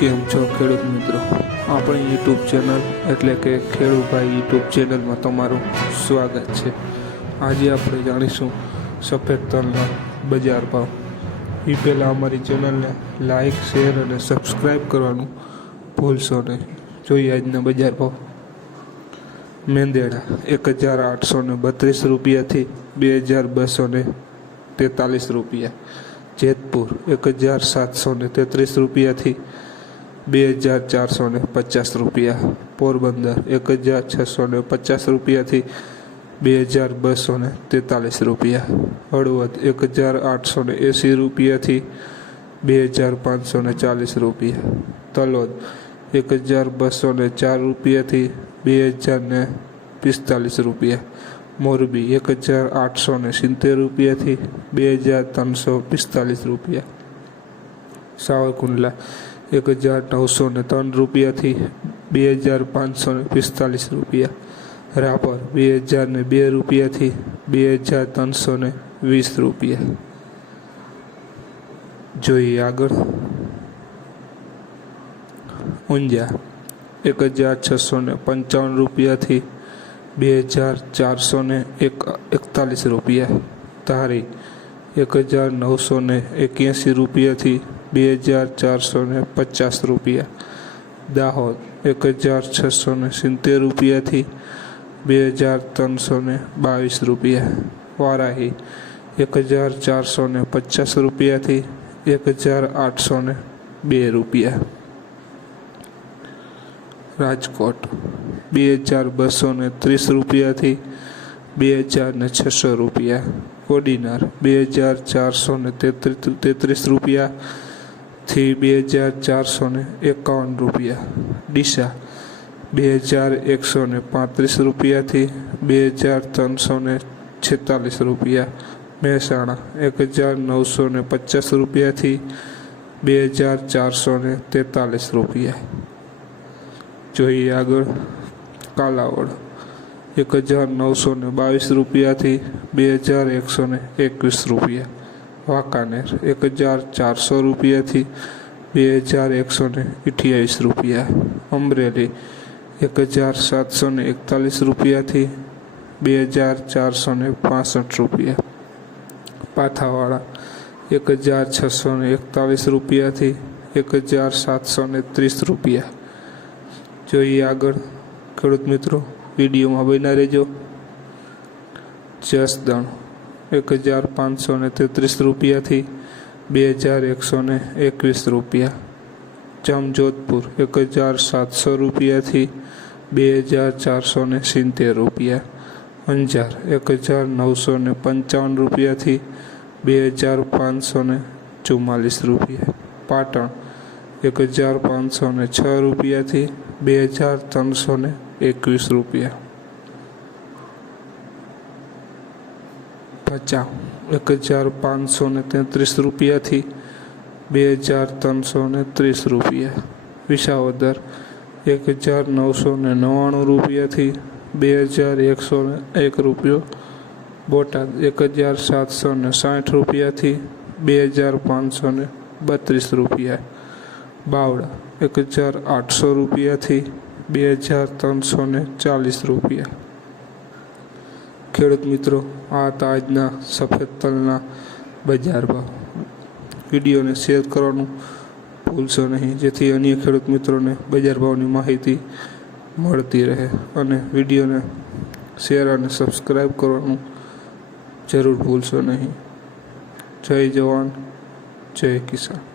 કેમ છો ખેડૂત મિત્રો. આપણી યુટ્યુબ ચેનલ એટલે કે ખેડૂભાઈ યુટ્યુબ ચેનલમાં તમારું સ્વાગત છે. આજે આપણે જાણીશું સફેદ તલના બજાર ભાવ. એ પહેલાં અમારી ચેનલને લાઇક શેર અને સબસ્ક્રાઈબ કરવાનું ભૂલશો નહીં. જોઈએ આજના બજાર ભાવ. મેંદેડા એક હજાર આઠસો ને બત્રીસ રૂપિયાથી બે હજાર બસો ને તેતાલીસ રૂપિયા. જેતપુર એક હજાર સાતસો ને તેત્રીસ રૂપિયાથી બે હજાર ચારસો ને પચાસ રૂપિયા. પોરબંદર એક હજાર છસો ને પચાસ રૂપિયાથી બે હજાર બસો ને તેતાલીસ રૂપિયા. હળવદ એક હજાર આઠસો ને એંસી રૂપિયાથી બે હજાર પાંચસો ને ચાલીસ રૂપિયા. તલોદ એક હજાર બસો ને ચાર રૂપિયાથી બે હજાર ને પિસ્તાલીસ રૂપિયા. મોરબી એક હજાર આઠસો ને સિત્તેર રૂપિયાથી બે હજાર ત્રણસો પિસ્તાલીસ રૂપિયા. સાવરકુંડલા એક હજાર નવસો ને ત્રણ રૂપિયાથી બે હજાર પાંચસો ને પિસ્તાલીસ રૂપિયા. રાપર બે હજાર ને બે રૂપિયાથી બે હજાર ત્રણસો ને વીસ રૂપિયા. જોઈએ આગળ. ઊંઝા એક હજાર છસો ને પંચાવન રૂપિયાથી બે હજાર ચારસો ને એક એકતાલીસ રૂપિયા. ધારી એક હજાર નવસો ને એક્યાસી રૂપિયાથી બે હજાર ચારસો ને પચાસ રૂપિયા. દાહોદ એક હજાર છસો ને સિત્તેર રૂપિયાથી બે હજાર ત્રણસો ને બાવીસ રૂપિયા. વારાહી એક હજાર ચારસો ને પચાસ રૂપિયાથી એક હજાર આઠસો ને બે રૂપિયા. રાજકોટ બે હજાર બસો ને ત્રીસ રૂપિયાથી બે હજાર ને છસો રૂપિયા. કોડીનાર બે હજાર ચારસો ને તેત્રીસ તેત્રીસ રૂપિયાથી બે હજાર ચારસો ને એકાવન રૂપિયા. ડીસા, બે હજાર એકસો ને પાંત્રીસ રૂપિયાથી બે હજાર ત્રણસો ને છેતાલીસ રૂપિયા. મહેસાણા, એક હજાર નવસો ને પચાસ રૂપિયાથી બે હજાર ચારસો ને તેતાલીસ રૂપિયા. જોઈએ આગળ, કાલાવડ, એક હજાર નવસો ને બાવીસ રૂપિયાથી બે હજાર એકસો ને એકવીસ રૂપિયા. વાંકાનેર એક હજાર ચારસો રૂપિયાથી બે હજાર એકસો ને અઠ્યાવીસ રૂપિયા. અમરેલી એક હજાર સાતસો ને એકતાલીસ રૂપિયાથી બે હજાર ચારસો ને પાસઠ રૂપિયા. પાથાવાળા એક હજાર છસો ને એકતાલીસ રૂપિયાથી એક હજાર સાતસો ને ત્રીસ રૂપિયા. જોઈએ આગળ, ખેડૂત મિત્રો, વિડીયોમાં બન્યા રહેજો. જસદણ એક હજાર પાંચસો ને તેત્રીસ રૂપિયાથી બે હજાર એકસો ને એકવીસ રૂપિયા. જામજોધપુર એક હજાર સાતસો રૂપિયાથી બે હજાર ચારસો ને સિત્તેર રૂપિયા. અંજાર એક હજાર નવસો ને પંચાવન રૂપિયાથી બે હજાર પાંચસો ને ચુમ્માલીસ રૂપિયા. પાટણ એક હજાર પાંચસો ને છ રૂપિયાથી બે હજાર ત્રણસો ને એકવીસ રૂપિયા. ભચાઉ એક હજાર પાંચસો ને તેત્રીસ રૂપિયાથી બે હજાર ત્રણસો ને ત્રીસ રૂપિયા. વિસાવદર એક હજાર નવસો ને નવ્વાણું રૂપિયાથી બે હજાર એકસો ને એક રૂપિયો. બોટાદ, એક હજાર સાતસો ને સાઠ રૂપિયાથી બે હજાર પાંચસો ને બત્રીસ રૂપિયા. બાવડા એક હજાર આઠસો રૂપિયાથી બે હજાર ત્રણસો ને ચાલીસ રૂપિયા. ખેડૂત મિત્રો, આ હતા આજના સફેદ તલના બજાર ભાવ. વિડીયોને શેર કરવાનું ભૂલશો નહીં, જેથી અન્ય ખેડૂત મિત્રોને બજાર ભાવની માહિતી મળતી રહે અને વિડીયોને શેર અને સબસ્ક્રાઈબ કરવાનું જરૂર ભૂલશો નહીં. જય જવાન, જય કિસાન.